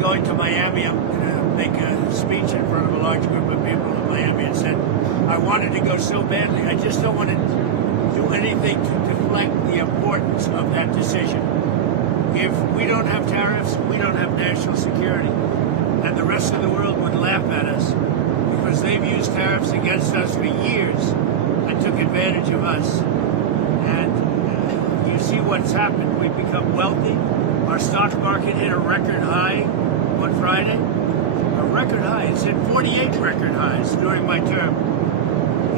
going to Miami. I'm going to make a speech in front of a large group of people in Miami and said I wanted to go so badly. I just don't want to do anything to deflect the importance of that decision. If we don't have tariffs, we don't have national security. And the rest of the world would laugh at us because they've used tariffs against us for years and took advantage of us. And you see what's happened. We've become wealthy. Our stock market hit a record high on Friday. A record high. It's hit 48 record highs during my term.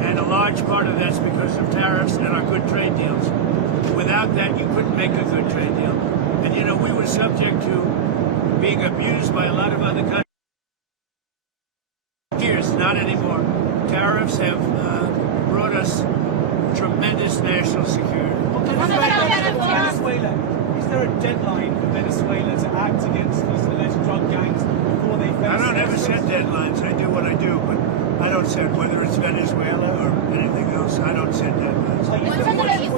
And a large part of that's because of tariffs and our good trade deals. Without that, you couldn't make a good trade deal. And you know, we were subject to being abused by a lot of other countries. Years, not anymore. Tariffs have brought us tremendous national security. Venezuela. Is there a deadline for Venezuela to act against these alleged drug gangs before they face? I don't ever set deadlines. I do what I do, but I don't set whether it's Venezuela or anything else. I don't set deadlines. You said that it's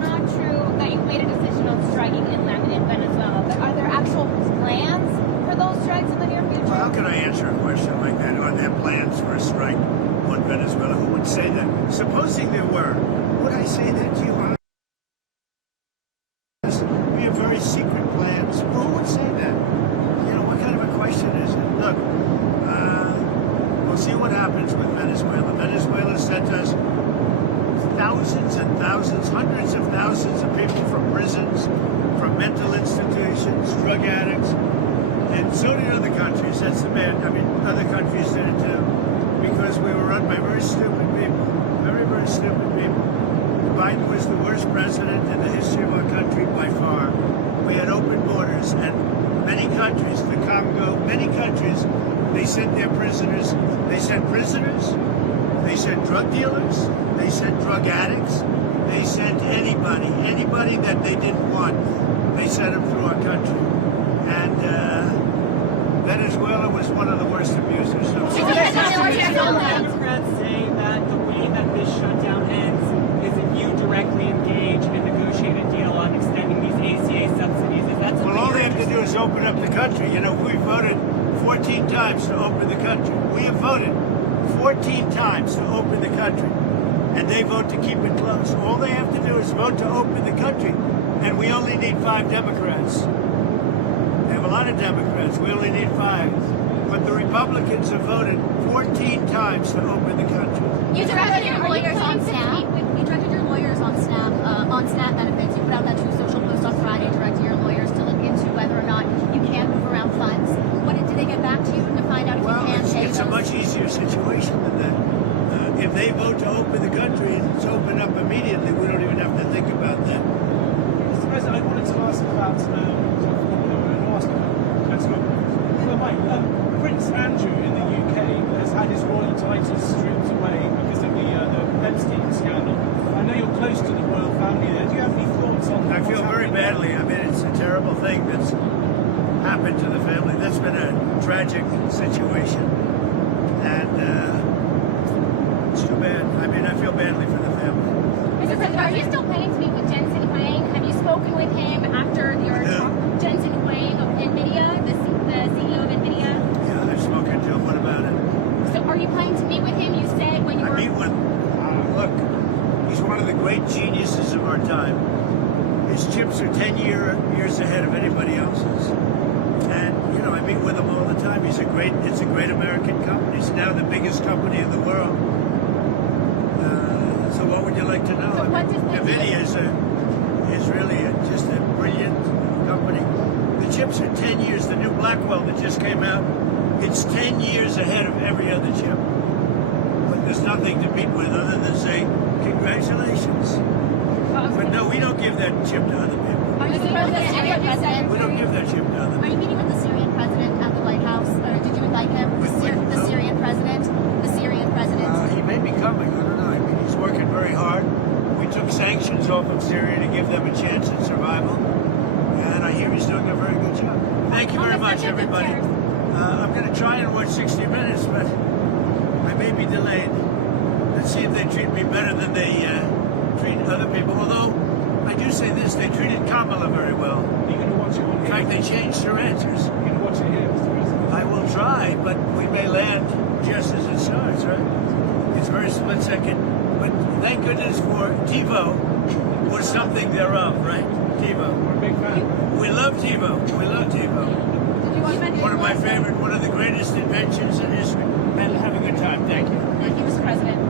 not true that you made a decision on striking inland in Venezuela, but are there actual plans for those strikes in the near future? Well, how can I answer a question like that? Are there plans for a strike on Venezuela? Who would say that? Supposing there were, would I say that to you? We have very secret plans. Who would say that? You know, what kind of a question is it? Look, we'll see what happens with Venezuela. Venezuela sent us thousands and thousands, hundreds of thousands of people from prisons, from mental institutions, drug addicts, and so did other countries. That's the bad. I mean, other countries did it too, because we were run by very stupid people, very, very stupid people. Biden was the worst president in the history of our country by far. We had open borders, and many countries, the Congo, many countries, they sent their prisoners. They sent prisoners. They sent drug dealers. They sent drug addicts. They sent anybody that they didn't want. They sent them through our country. And Venezuela was one of the worst abusers. Democrats say that the way that this shutdown ends is if you directly engage and negotiate a deal on extending these ACA subsidies. Is that something? Well, all they have to do is open up the country. You know, we voted 14 times to open the country. We have voted 14 times to open the country, and they vote to keep it closed. All they have to do is vote to open the country, and we only need 5 Democrats. They have a lot of Democrats. We only need 5. But the Republicans have voted 14 times to open the country. You directed your lawyers on SNAP. You directed your lawyers on SNAP benefits. You put out that True Social post on Friday, directing your lawyers to look into whether or not you can move around funds. Did they get back to you to find out if you can pay it's those? a much easier situation than that. If they vote to open the country and it's open up immediately, we don't even have to think about that. Mr. President, I wanted to ask about Prince Andrew in the UK has had his royal title stripped away because of the Epstein scandal. I know you're close to the royal family there. Do you have any thoughts on that? I feel very badly. I mean, it's a terrible thing that's happened to the family. That's been a tragic situation. And it's too bad. I mean, I feel badly for the family. Mr. President, are you still planning to meet with Jensen Huang? Have you spoken with him after your talk? Jensen Huang of NVIDIA, the CEO of NVIDIA? Yeah, I've spoken to him. What about it? So are you planning to meet with him? You said when you were... I meet with, look, he's one of the great geniuses of our time. His chips are 10 years ahead of anybody else's. And, you know, I meet with him all the time. It's a great American company. It's now the biggest company in the world. So what would you like to know? So NVIDIA is really just a brilliant company. The chips are 10 years. The new Blackwell that just came out, it's 10 years ahead of every other chip. But there's nothing to meet with other than say, congratulations. But no, we don't give that chip to other people. Are you meeting with the Syrian president? We don't give that chip to other people. Are you meeting with the Syrian president at the White House? Or did you invite him? The Syrian president? The Syrian president? He may be coming. I don't know. I mean, he's working very hard. We took sanctions off of Syria to give them a chance at survival. And I hear he's doing a very good job. Thank you very much, everybody. I'm going to try and watch 60 Minutes, but I may be delayed. Let's see if they treat me better than they treat other people. Although, I do say this, they treated Kamala very well. You're going to watch it on In fact, they changed her answers. You're going to watch it here. fly, but we may land just as it starts, right? It's very split second. But thank goodness for TiVo or something thereof, right? TiVo. We're a big fan. We love TiVo. We love TiVo. Did you watch Venezuela? One of my favorite, one of the greatest inventions in history. And have a good time. Thank you. Thank you, Mr. President.